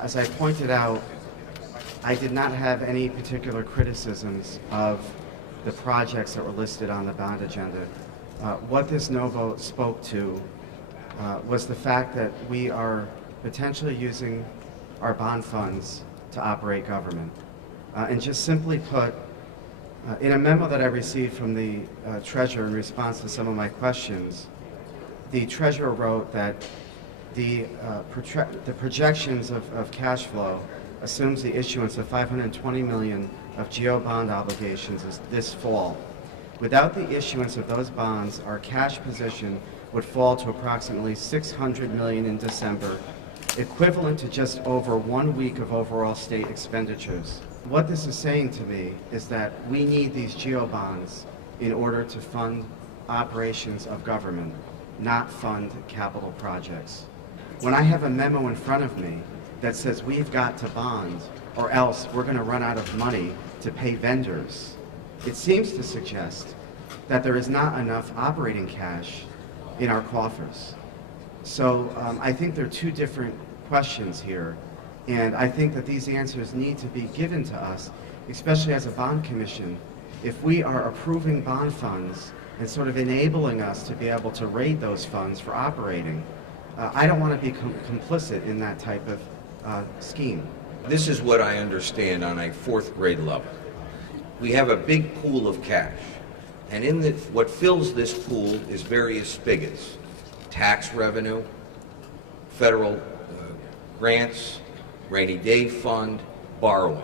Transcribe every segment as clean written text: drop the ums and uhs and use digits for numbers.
As I pointed out, I did not have any particular criticisms of the projects that were listed on the bond agenda. What this no vote spoke to was the fact that we are potentially using our bond funds to operate government. And just simply put, in a memo that I received from the Treasurer in response to some of my questions, the Treasurer wrote that the projections of cash flow assumes the issuance of $520 million of GO bond obligations this fall. Without the issuance of those bonds, our cash position would fall to approximately $600 million in December, equivalent to just over 1 week of overall state expenditures. What this is saying to me is that we need these GO bonds in order to fund operations of government, not fund capital projects. When I have a memo in front of me that says we've got to bond or else we're going to run out of money to pay vendors, it seems to suggest that there is not enough operating cash in our coffers. So I think there are two different questions here, and I think that these answers need to be given to us, especially as a bond commission. If we are approving bond funds and sort of enabling us to be able to raid those funds for operating, I don't want to be complicit in that type of scheme. This is what I understand on a fourth grade level. We have a big pool of cash, and what fills this pool is various spigots: tax revenue, federal grants, rainy day fund, borrowing.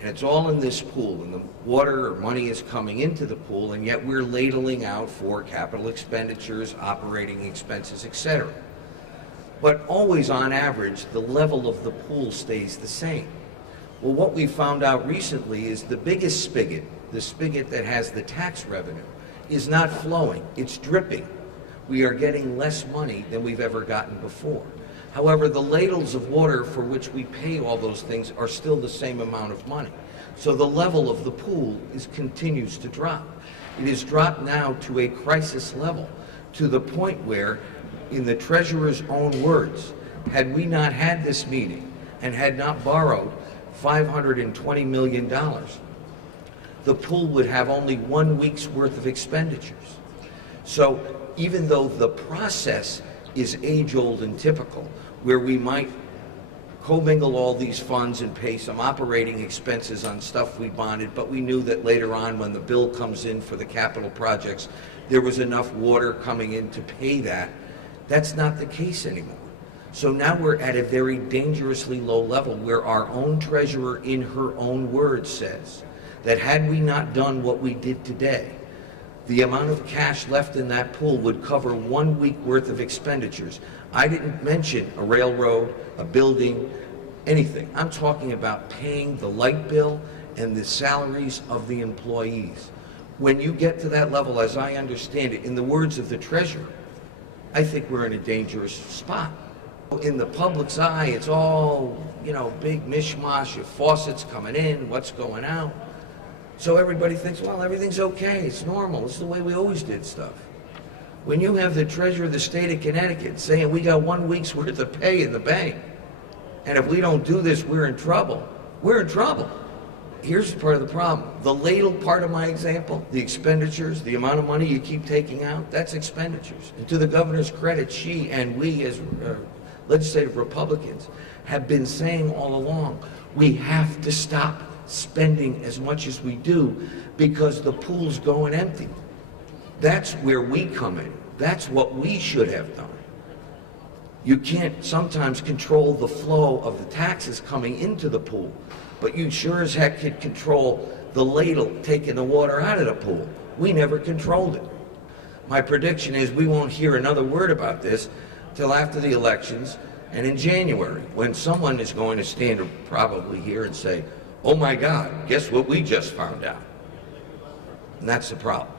And it's all in this pool, and the water or money is coming into the pool, and yet we're ladling out for capital expenditures, operating expenses, etc. But always on average, the level of the pool stays the same. Well, what we found out recently is the biggest spigot, the spigot that has the tax revenue, is not flowing, it's dripping. We are getting less money than we've ever gotten before. However, the ladles of water for which we pay all those things are still the same amount of money. So the level of the pool continues to drop. It has dropped now to a crisis level, to the point where, in the Treasurer's own words, had we not had this meeting and had not borrowed $520 million, the pool would have only 1 week's worth of expenditures. So even though the process is age-old and typical, where we might commingle all these funds and pay some operating expenses on stuff we bonded, but we knew that later on when the bill comes in for the capital projects, there was enough water coming in to pay that. That's not the case anymore. So now we're at a very dangerously low level where our own Treasurer, in her own words, says that had we not done what we did today, the amount of cash left in that pool would cover 1 week worth of expenditures. I didn't mention a railroad, a building, anything. I'm talking about paying the light bill and the salaries of the employees. When you get to that level, as I understand it, in the words of the Treasurer, I think we're in a dangerous spot. In the public's eye, it's all, big mishmash of faucets coming in, what's going out. So everybody thinks, well, everything's okay, it's normal, it's the way we always did stuff. When you have the Treasurer of the state of Connecticut saying we got 1 week's worth of pay in the bank, and if we don't do this, we're in trouble. We're in trouble. Here's part of the problem. The ladle part of my example, the expenditures, the amount of money you keep taking out, that's expenditures. And to the governor's credit, she and we as legislative Republicans have been saying all along, we have to stop spending as much as we do because the pool's going empty. That's where we come in. That's what we should have done. You can't sometimes control the flow of the taxes coming into the pool, but you sure as heck could control the ladle taking the water out of the pool. We never controlled it. My prediction is we won't hear another word about this till after the elections and in January, when someone is going to stand probably here and say, oh my God, guess what we just found out? And that's the problem.